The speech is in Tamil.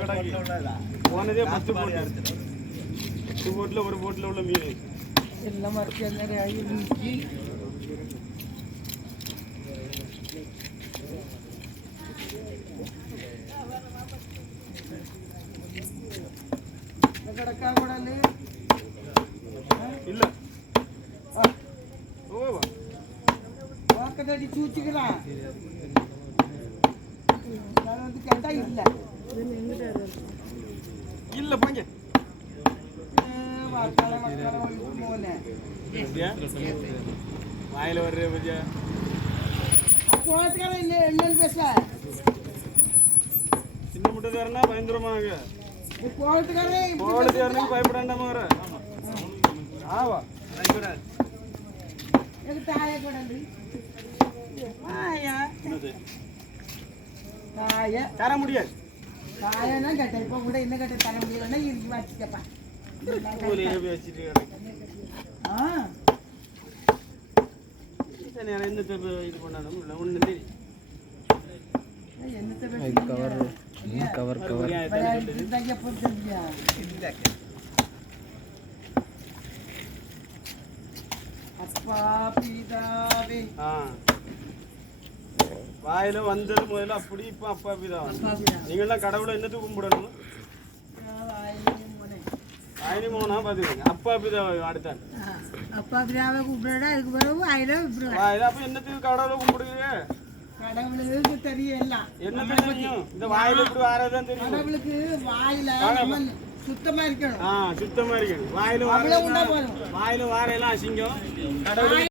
கடாக்கி போனதே 10 போட்டு 8 போட்டில் ஒரு போட்டில் உள்ள மீன் எல்லாம் மறைச்சி நிறைய ஆகி கிடக்கா கூட இல்ல ஓவா வாக்கடி சூச்சிக்கிறான் நான் வந்து கேட்டா இல்ல இல்ல போங்க வாக்கால போனே வாயில வர்ற பத்தியா போறதுக்காக இல்ல என்னன்னு பேசல சின்ன முட்டை தரனா பயந்துருமாங்க போறதுக்காக போறதுக்கு பயப்படாண்டாம வர ஆவா எனக்கு தாய கூட தாயா தாய தர முடியாது தாயன்னா கேட்டேன் இப்போ கூட என்ன கேட்ட தர முடியலன்னா இருக்கு வச்சுக்கப்பா வச்சுட்டு நேரம் என்ன இது பண்ணாலும் இல்லை ஒன்று தெரியும் கவர் அப்பா பிதாவே வாயில வந்தது முதல்ல அப்படி இப்போ அப்பா பிதா நீங்களாம் கடவுளை என்னத்துக்கு கும்பிடணும் ஆயினி மோனா பாத்துக்கங்க அப்பா பிதா அடுத்தாங்க அப்பா பிதாவை கும்பிடா இதுக்கு பிறகு வாயில அப்ப என்னத்துக்கு கடவுளை கும்பிடுவீங்க கடவுளுக்கு தெரியல என்ன தெரியும் இந்த வாயில இப்படி வாரதான் தெரியும் கடவுளுக்கு வாயில சுத்தமா இருக்கணும் சுத்தமா இருக்கணும் வாயில வாரையெல்லாம் அசிங்கம் கடவுளுக்கு